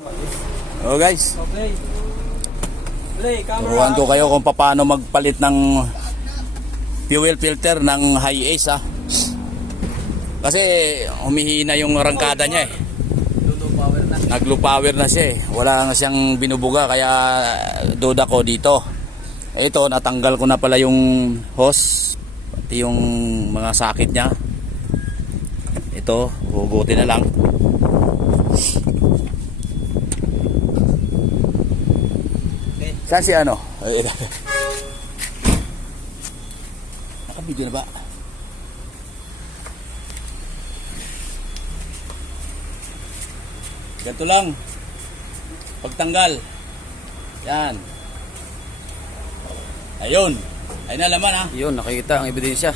Oh guys, Okay. Play, turuan ko kayo kung paano magpalit ng fuel filter ng Hi-Ace Kasi humihina yung arangkada niya eh. Nag-low power na siya eh. Wala na siyang binubuga kaya duda ko dito. Ito, natanggal ko na pala yung hose, pati yung mga sakit niya. Ito, hugutin na lang. Saan si ano? Nakabidyo na ba? Ganito lang. Pagtanggal. Yan. Ayun. Ayun na laman ha. Yun, nakikita ang ebidensya.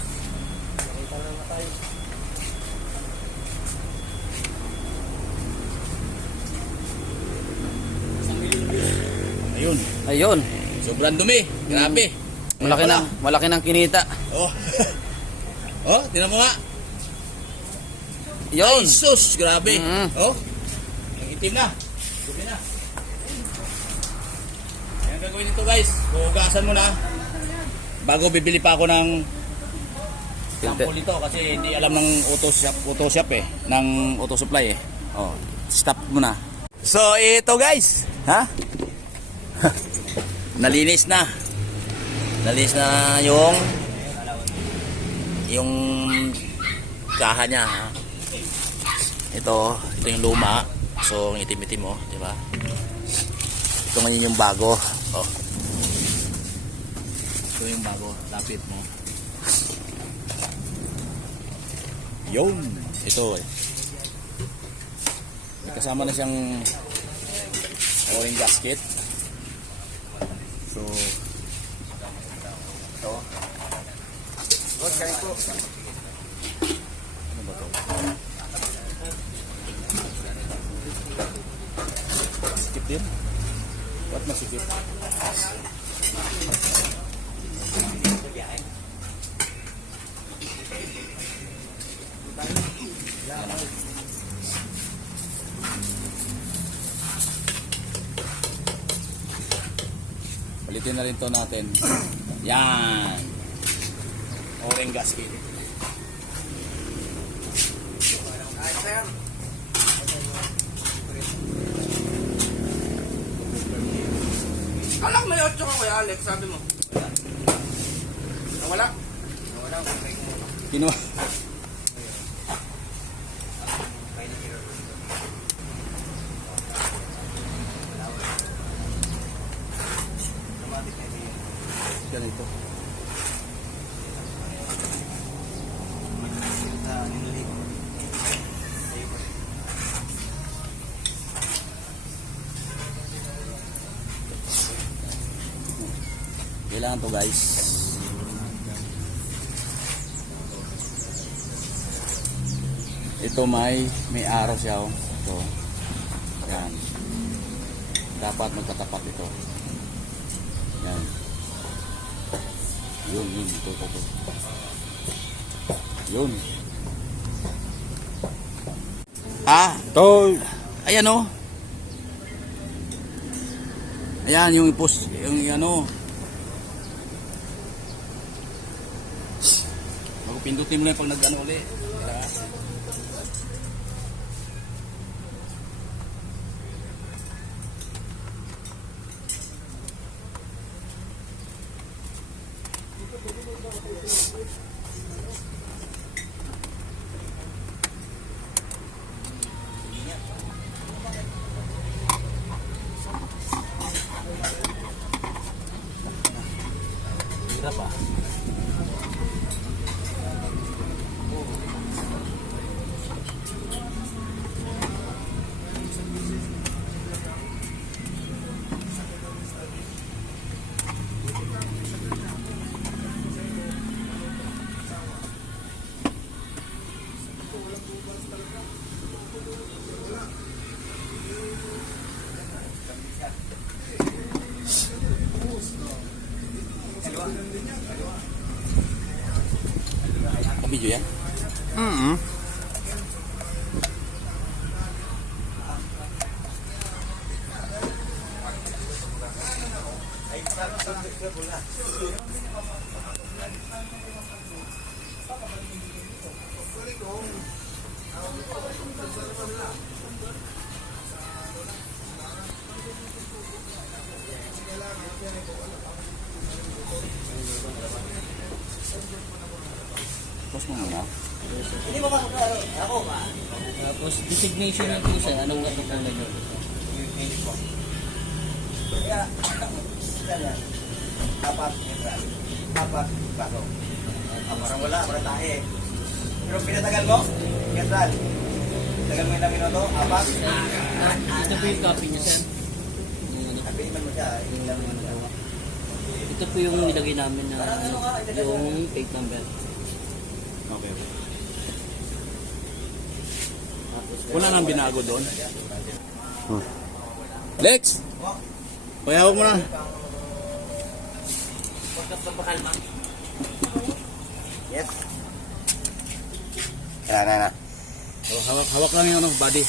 Ayun. Ayun. Sobrang dumi. Grabe. Malaki nang kinita. Oh. Oh, tingnan mo nga. Yun. Ay, sus, grabe. Oh. Ang itim na. Dumi na. Ayan gagawin nito guys. Hugasan mo na. Bago bibili pa ako ng sample dito kasi hindi alam ng auto shop eh, ng auto supply eh. Oh, stop mo na. So, ito guys, ha? Nalinis na. Nalinis na yung kaha niya, ha? Ito yung luma. So, ang itim-itim mo, di ba? Ito ngayon yung bago. Oh. Ito yung bago, lapit mo. Yun, ito eh. May kasama na siyang o-ring gasket. So, ito. Boss, kain po. Ano ba ito? Masikip din? Ba't masikip? Palitin na rin to natin. Yan. O-ring gasket. Alak may 8 ka kuya Alex, sabi mo. Nawala? Nawala. Kinuha. Ganito. Kailangan to guys. Ito may araw siya oh. Ito. Yan. Dapat magkatapat ito. Yan. Yun. Ito. Yun. To. Ayan oh. Ayan yung ipos, yung ano. Pindutin mo na pag nag-ano ulit. Hirap ah. Video yan? Tapos mo muna. Tapos designation ng po sir, anong natutunan nyo? Apat, baso. Parang wala, parang tahe. Pero pinatagal mo, Ketral. Tagal mo ilang minuto, apat. Ito po yung copy nyo sir. Napiman mo siya, ilang minuto. Ito po yung nilagay namin na yung plate number. Okay. Wala nang binago doon. Lex! Payawag mo na. Yes. Na. Oh, hawak lang yung body.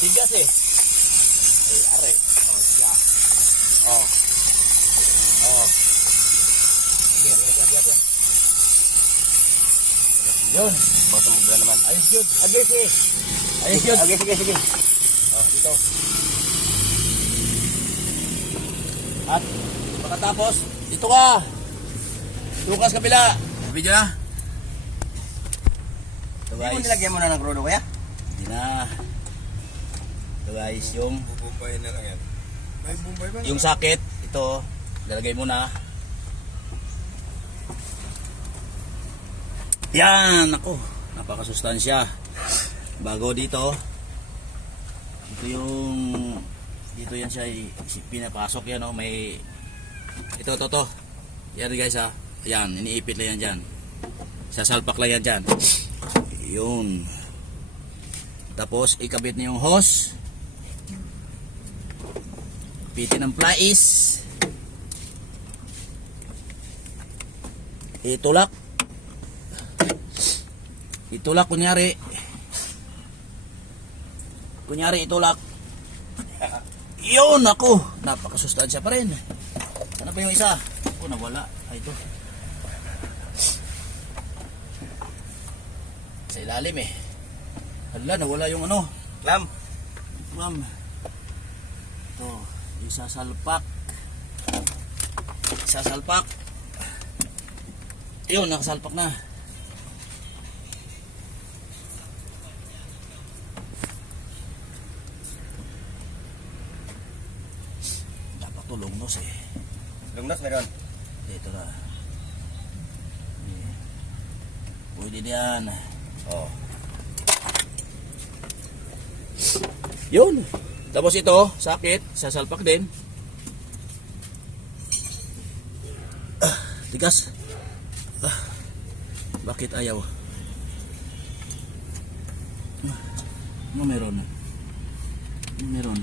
Tigas eh. Ay, are. Oh, siya. Oh. Oh. Sige. Yun. Basta mo naman. Ayos yun. Agay, sige. Ayos yun. Agay, sige. Oh, dito. At pagkatapos, dito ka. Tukas kabila. Video na. Ito Hindi mo guys. nilagyan mo na ng krudo kaya? Hindi na. Ito guys, yung Bubumbay na lang yan. May bumbay ba? yung sakit, ito, lalagay mo na. Yan, ako, napakasustansya. Bago dito, dito yan siya pinapasok yan, oh, may, ito, yan guys ha, yan, iniipit lang yan dyan. Sasalpak lang yan dyan. Yun. Tapos, ikabit niyo yung hose. Pitin ng plais. Itulak. Itulak kunyari itulak. Yun ako. Napakasustansya pa rin. Ano pa yung isa? Oh, nawala. Ay, ito. Sa ilalim eh. Hala, nawala yung ano. Lam. Ma'am. Ito, isasalpak. Ayun, nakasalpak na. Dapat to lungnos eh. Lungnos meron. Dito na. Pwede na yan. Oh. Yun. Tapos ito, sakit, sasalpak din. Tigas. Bakit ayaw? Ano meron? Meron.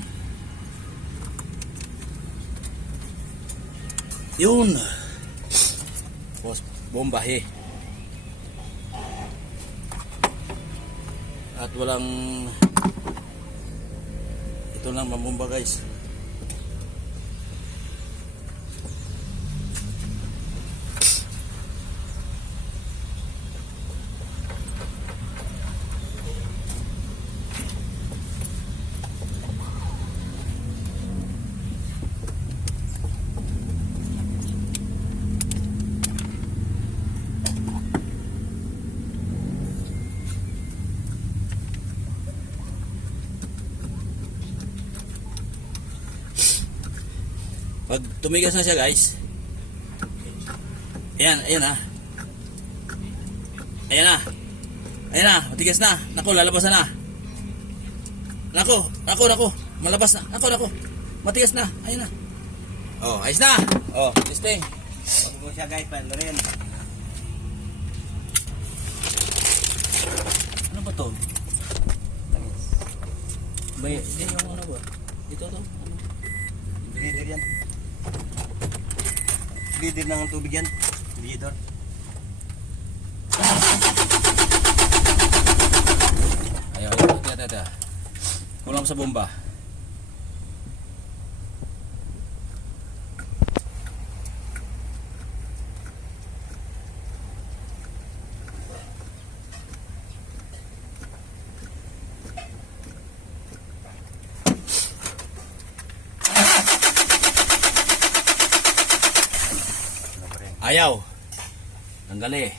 Yun. Tapos bombahe. At walang ito lang mambomba guys. Pag tumigas na siya guys, ayan na. Ayan na, matigas na. Nako, lalabas na. Nako, malabas na. Nako, matigas na. Ayan na. Oh, ayos na. Oh, liste. Huwag mo siya guys, paano rin. Ano ba to? Hindi yung ano ba? Ito to. Ano? Leader yan. Leader ng tubig yan. Leader. Ayaw. Tata. Kulang sa bomba. Ayaw. Tanggali.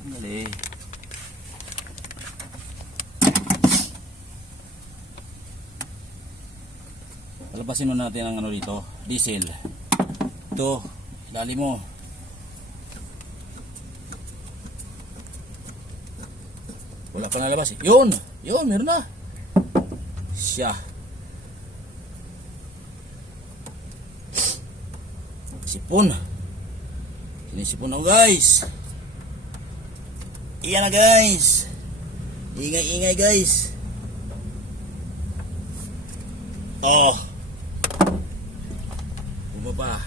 Tanggali. Palabasin mo natin ang ano dito. Diesel. Ito. Ilalim mo. Wala pa nalabas eh. Yun! Yun, meron na. Siya. Sipon. Sinisipon ako guys. Iyan na guys. Ingay-ingay guys. Oh. Bumaba.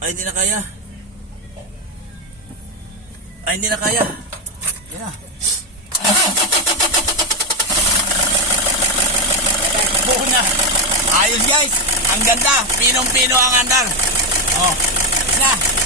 Ay, hindi na kaya. Ay, hindi na kaya. Yan na. Buo na. Ayos guys. Ang ganda. Pinong-pino ang andar. Oh. Yan na.